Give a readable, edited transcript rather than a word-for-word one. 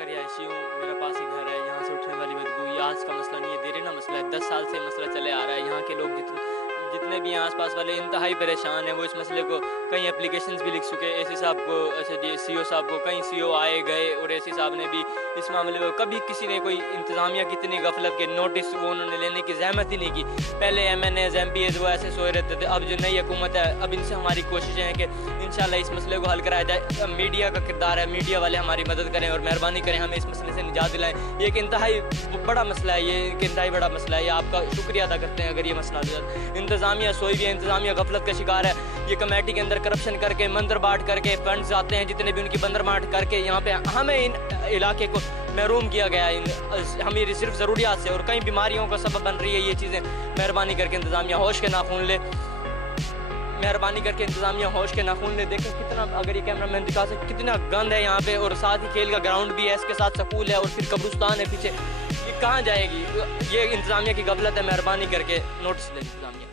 का रिहायशी हूँ, मेरा पास ही घर है, यहाँ से उठने वाली बदबू ये आज का मसला नहीं है, देरीना मसला है। 10 साल से मसला चले आ रहा है। यहाँ के लोग जितने भी यहाँ आस-पास वाले इंतहाई परेशान हैं। वो इस मसले को कई एप्लीकेशंस भी लिख चुके हैं एसी साहब को, अच्छा जी सीओ साहब को, कई सीओ आए गए और एसी साहब ने भी इस मामले में कभी किसी ने कोई इंतज़ामिया की इतनी गफलत के नोटिस वो उन्होंने लेने की ज़हमत ही नहीं की। पहले MNAs MPAs वो ऐसे सोए रहते थे। अब जो नई हुकूमत है, अब इनसे हमारी कोशिशें हैं कि इंशाल्लाह इस मसले को हल कराया जाए। मीडिया का किरदार है, मीडिया वाले हमारी मदद करें और मेहरबानी करें हमें इस मसले से निजात दिलाएं। ये एक इंतहाई बड़ा मसला है, ये एक इंतहाई बड़ा मसला है। ये आपका शुक्रिया अदा करते हैं अगर ये मसला हल हो जाए। इंतज़ामिया सोई भी है, इंतज़ामिया गफलत का शिकार है। ये कमेटी के अंदर करप्शन करके, मंदर बांट करके, फंड्स आते हैं जितने भी उनकी बंदर बांट करके यहाँ पे हमें इन इलाके को महरूम किया गया है हमें सिर्फ ज़रूरियात से, और कई बीमारियों का सबब बन रही है ये चीज़ें। मेहरबानी करके इंतज़ामिया होश के नाखून ले, मेहरबानी करके इंतज़ामिया होश के नाखून ले। देखें कितना, अगर ये कैमरा मैन दिखा सके, कितना गंद है यहाँ पे, और साथ ही खेल का ग्राउंड भी है, इसके साथ स्कूल है और फिर कब्रिस्तान है पीछे। ये कहाँ जाएगी? ये इंतज़ामिया की गफलत है। मेहरबानी करके नोटिस ले इंतज़ामिया।